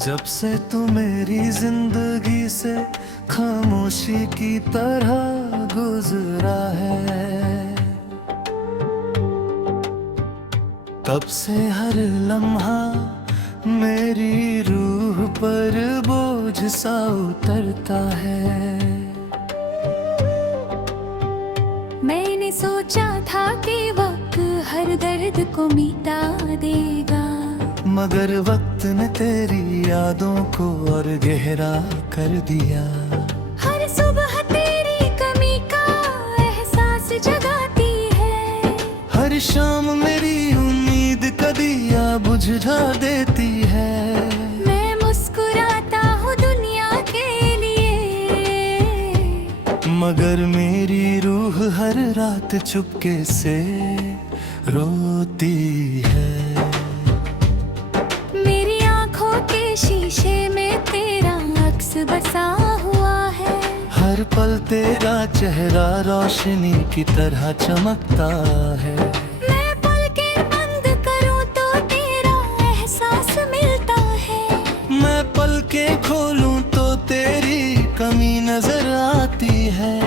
जब से तू मेरी जिंदगी से खामोशी की तरह गुजरा है, तब से हर लम्हा मेरी रूह पर बोझ सा उतरता है। मैंने सोचा था कि वक्त हर दर्द को मिटा देगा, मगर वक्त ने तेरी यादों को और गहरा कर दिया। हर सुबह तेरी कमी का एहसास जगाती है, हर शाम मेरी उम्मीद का दिया बुझा देती है। मैं मुस्कुराता हूँ दुनिया के लिए, मगर मेरी रूह हर रात चुपके से रोती है। मेरी आँखों के शीशे में तेरा अक्स बसा हुआ है, हर पल तेरा चेहरा रोशनी की तरह चमकता है। मैं पलकें बंद करूँ तो तेरा एहसास मिलता है, मैं पलकें खोलूं तो तेरी कमी नजर आती है।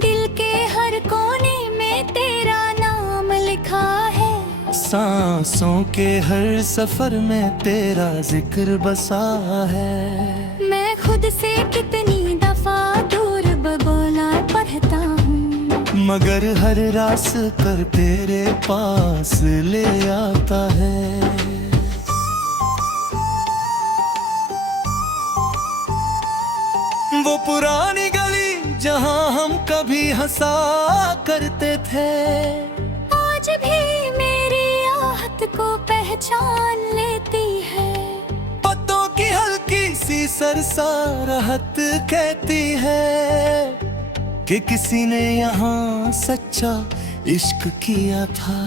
दिल के हर कोने में तेरा नाम लिखा है, सांसों के हर सफर में तेरा जिक्र बसा है। मैं खुद से कितनी दफा दूर बगौला पढ़ता हूँ, मगर हर रास कर तेरे पास ले आता है। वो पुरानी गली जहाँ हम कभी हंसा करते थे, आज भी मेरी आहट को पहचान लेती है। पत्तों की हल्की सी सरसाहट कहती है कि किसी ने यहाँ सच्चा इश्क किया था।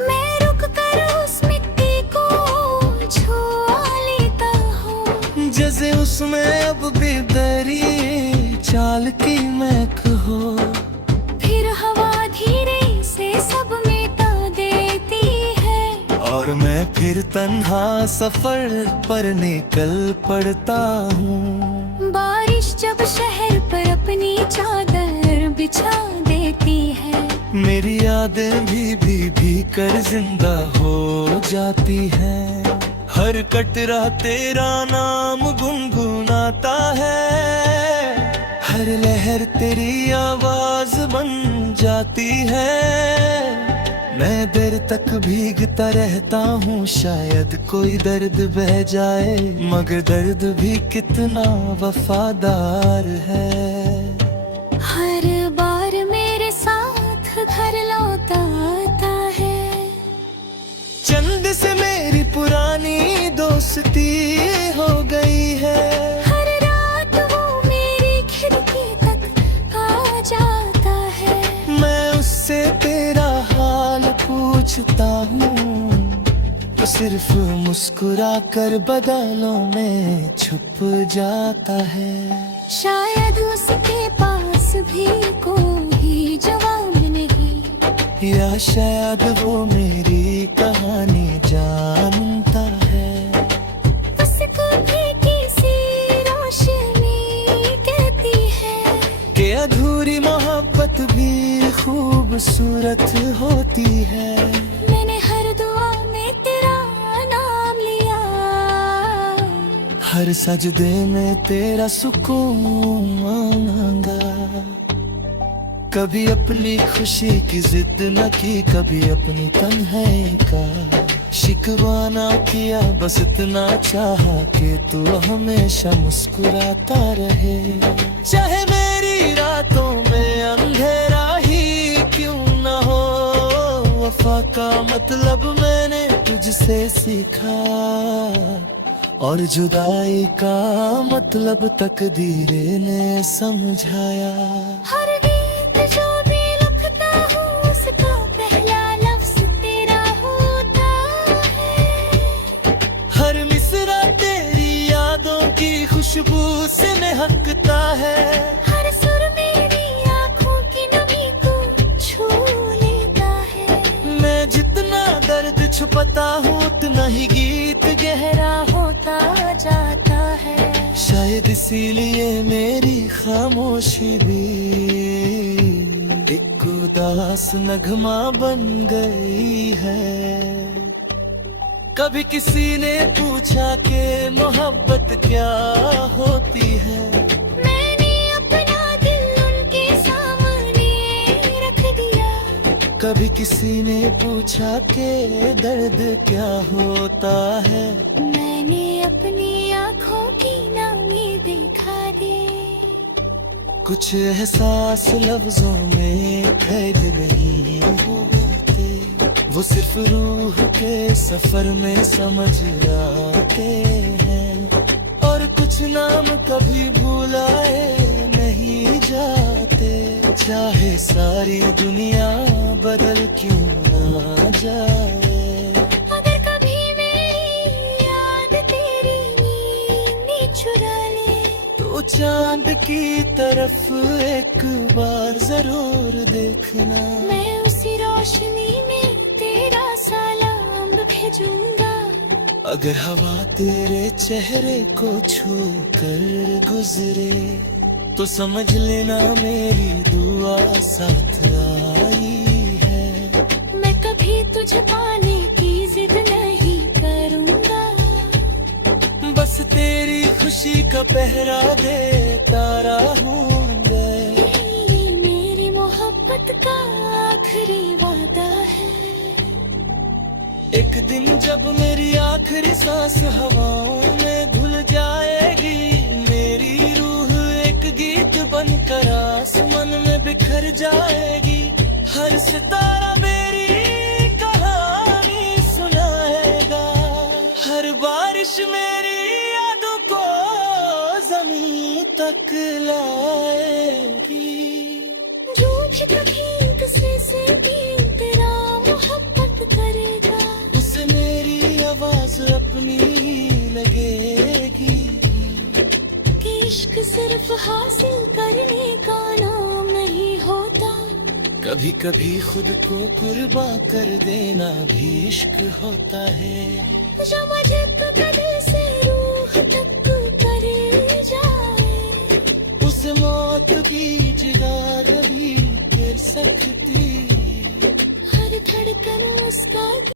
मैं रुक कर उस मिट्टी को छुआ लेता हूँ, जैसे उसमें अब भी दरी चाल की महक हो। फिर हवा धीरे से सब मिटा देती है, और मैं फिर तन्हा सफर पर निकल पड़ता हूँ। बारिश जब शहर पर अपनी चादर बिछा देती है, मेरी यादें भी कर जिंदा हो जाती हैं। हर कटरा तेरा नाम गुनगुनाता है, हर लहर तेरी आवाज बन जाती है। मैं देर तक भीगता रहता हूँ, शायद कोई दर्द बह जाए, मगर दर्द भी कितना वफादार है। हर बार मेरे साथ घर लौटा आता है, चंद से मेरी पुरानी दोस्ती हो गई है। हर रात वो मेरी खिड़की तक आ जाता है, मैं उससे तेरा हाल पूछता हूँ, तो सिर्फ मुस्कुरा कर बादलों में छुप जाता है। शायद उसके पास भी कोई जवाब नहीं, या शायद वो मेरी कहानी जानता है। उसको भी किसी रोशनी कहती है, कि अधूरी मोहब्बत भी खूबसूरत होती है। मैंने हर दुआ में तेरा नाम लिया, हर सजदे में तेरा सुकून मांगा। कभी अपनी खुशी की जिद न की, कभी अपनी तन्हाई का शिकवा ना किया, बस इतना चाहा कि तू हमेशा मुस्कुराता रहे। चाहे मेरी रातों में अंधेरा ही क्यों न हो, वफा का मतलब मैंने तुझसे सीखा, और जुदाई का मतलब तकदीर ने समझाया। हर गीत जो भी लिखता हूँ उसका पहला लफ्ज तेरा होता है, हर मिसरा तेरी यादों की खुशबू से महकता है। हर सुर मेरी आँखों की नमी को छू लेता है, मैं जितना दर्द छुपाता हूँ उतना ही गीत गहरा होता बढ़ता जाता है। शायद इसीलिए मेरी खामोशी भी एक उदास नगमा बन गई है। कभी किसी ने पूछा कि मोहब्बत क्या होती है, मैंने अपना दिल उनके सामने रख दिया। कभी किसी ने पूछा कि दर्द क्या होता है, मैंने अपनी आँखों की नमी दिखा दी। कुछ एहसास लफ्जों में कैद नहीं होते, वो सिर्फ रूह के सफर में समझ आते हैं। और कुछ नाम कभी भुलाए नहीं जाते, चाहे सारी दुनिया बदल क्यों ना जाए। अगर कभी मेरी याद तेरी नींद चुरा ले, तो चांद की तरफ एक बार जरूर देखना। मैं उसी रोशनी में तेरा सलाम भेजूंगा। अगर हवा तेरे चेहरे को छू कर गुजरे, तो समझ लेना मेरी दुआ साथ आई है। मैं कभी तुझे पाने की जिद नहीं करूंगा। बस तेरी खुशी का पहरा देता रहूंगा। ये मेरी मोहब्बत का आखिरी वादा है। एक दिन जब मेरी आखिरी सांस हवाओं में घुल जाएगी, मेरी रूह एक गीत बनकर आसमान में बिखर जाएगी। हर सितारा मेरी कहानी सुनाएगा, हर बारिश मेरी यादों को जमीन तक लाएगी। जो भी कभी किसी से भी तेरा मोहब्बत करेगा, उसे मेरी आवाज अपनी लगेगी। कि इश्क सिर्फ हासिल करने का नाम नहीं होता। कभी कभी खुद को कुर्बा कर देना भी इश्क होता है। जो मुझे कदर से रूह तक कर जाए, उस मौत की जिगार भी गिर सकती। हर धड़कन उसका